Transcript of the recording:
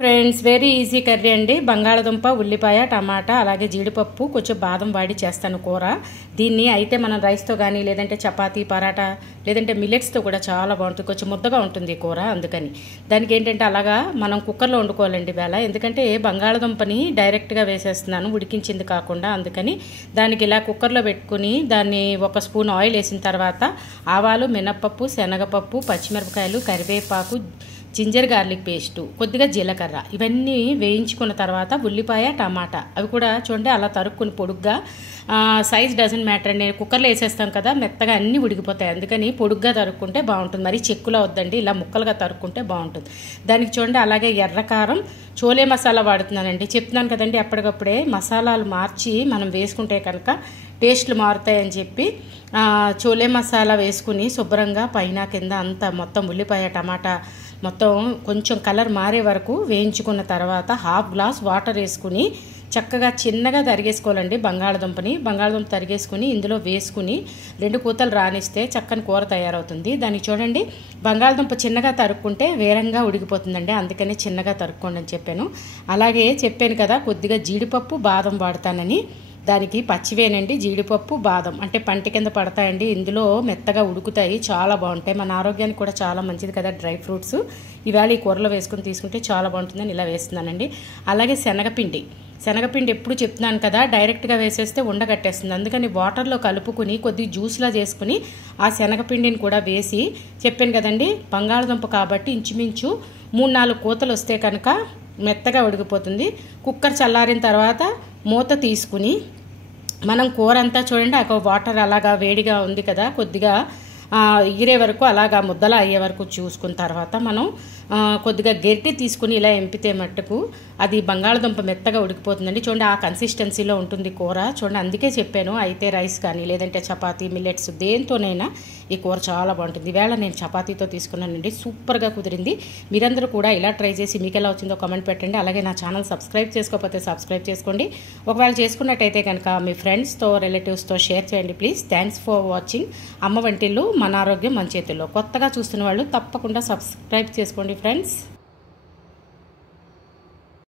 Friends very easy curry అండి. బంగాళదుంప, ఉల్లిపాయ, టమాటా అలాగే జీడిపప్పు, కొంచెం బాదం వాడి చేస్తాను కూర. దీన్ని అయితే మనం రైస్తో కానీ లేదంటే చపాతీ, పరాటా లేదంటే మిల్లెట్స్తో కూడా చాలా బాగుంటుంది. కొంచెం ముద్దగా ఉంటుంది కూర. అందుకని దానికి ఏంటంటే అలాగా మనం కుక్కర్లో వండుకోవాలండి వేళ. ఎందుకంటే బంగాళదుంపని డైరెక్ట్గా వేసేస్తున్నాను ఉడికించింది కాకుండా. అందుకని దానికి ఇలా కుక్కర్లో పెట్టుకుని దాన్ని ఒక స్పూన్ ఆయిల్ వేసిన తర్వాత ఆవాలు, మినప్పప్పు, శనగపప్పు, పచ్చిమిరపకాయలు, కరివేపాకు, జింజర్ గార్లిక్ పేస్టు, కొద్దిగా జీలకర్ర ఇవన్నీ వేయించుకున్న తర్వాత ఉల్లిపాయ, టమాటా అవి కూడా చూడండి అలా తరుక్కుని పొడుగ్గా. సైజ్ డజంట్ మ్యాటర్ అండి. కుక్కర్లో వేసేస్తాం కదా, మెత్తగా అన్నీ ఉడికిపోతాయి. అందుకని పొడుగ్గా తరుక్కుంటే బాగుంటుంది. మరి చెక్కులా వద్దండి, ఇలా ముక్కలుగా తరుక్కుంటే బాగుంటుంది. దానికి చూడండి అలాగే ఎర్రకారం, చోలే మసాలా వాడుతున్నానండి. చెప్తున్నాను కదండి, అప్పటికప్పుడే మసాలాలు మార్చి మనం వేసుకుంటే కనుక టేస్ట్లు మారుతాయని చెప్పి చోలే మసాలా వేసుకుని శుభ్రంగా పైన కింద అంతా మొత్తం ఉల్లిపాయ, టమాటా మొత్తం కొంచెం కలర్ మారే వరకు వేయించుకున్న తర్వాత హాఫ్ గ్లాస్ వాటర్ వేసుకుని చక్కగా చిన్నగా తరిగేసుకోవాలండి. బంగాళదుంప తరిగేసుకుని ఇందులో వేసుకుని 2 కూతలు రానిస్తే చక్కని కూర తయారవుతుంది. దానికి చూడండి బంగాళదుంప చిన్నగా తరుక్కుంటే వేరంగా ఉడికిపోతుందండి. అందుకని చిన్నగా తరుక్కోండి అని చెప్పాను. అలాగే చెప్పాను కదా కొద్దిగా జీడిపప్పు, బాదం వాడతానని. దానికి పచ్చివేనండి. జీడిపప్పు, బాదం అంటే పంటి కింద పడతాయండి. ఇందులో మెత్తగా ఉడుకుతాయి, చాలా బాగుంటాయి. మన ఆరోగ్యానికి కూడా చాలా మంచిది కదా డ్రై ఫ్రూట్స్. ఇవాళ ఈ కూరలో వేసుకుని తీసుకుంటే చాలా బాగుంటుందని ఇలా వేస్తున్నానండి. అలాగే శనగపిండి ఎప్పుడు చెప్తున్నాను కదా, డైరెక్ట్గా వేసేస్తే ఉండగట్టేస్తుంది. అందుకని వాటర్లో కలుపుకుని కొద్దిగా జ్యూస్లా చేసుకుని ఆ శనగపిండిని కూడా వేసి చెప్పాను కదండి. బంగాళదుంప కాబట్టి ఇంచుమించు 3-4 కూతలు వస్తే కనుక మెత్తగా ఉడికిపోతుంది. కుక్కర్ చల్లారిన తర్వాత మూత తీసుకుని మనం కూర అంతా చూడండి ఆ వాటర్ అలాగా వేడిగా ఉంది కదా, కొద్దిగా ఎగిరే వరకు అలాగా ముద్దలా అయ్యే వరకు చూసుకున్న తర్వాత మనం కొద్దిగా గెరిటి తీసుకుని ఇలా ఎంపితే మట్టుకు అది బంగాళదుంప మెత్తగా ఉడికిపోతుందండి. చూడండి ఆ కన్సిస్టెన్సీలో ఉంటుంది కూర. చూడండి అందుకే చెప్పాను, అయితే రైస్ కానీ లేదంటే చపాతీ, మిల్లెట్స్ దేంతోనైనా ఈ కూర చాలా బాగుంటుంది. ఈవేళ నేను చపాతీతో తీసుకున్నానండి, సూపర్గా కుదిరింది. మీరందరూ కూడా ఇలా ట్రై చేసి మీకు ఎలా వచ్చిందో కామెంట్ పెట్టండి. అలాగే నా ఛానల్ సబ్స్క్రైబ్ చేసుకోకపోతే సబ్స్క్రైబ్ చేసుకోండి. ఒకవేళ చేసుకున్నట్టయితే కనుక మీ ఫ్రెండ్స్తో, రిలేటివ్స్తో షేర్ చేయండి ప్లీజ్. Thanks for watching. అమ్మ వంటిల్లు, మన ఆరోగ్యం మన చేతుల్లో. కొత్తగా చూస్తున్న వాళ్ళు తప్పకుండా సబ్స్క్రైబ్ చేసుకోండి ఫ్రెండ్స్.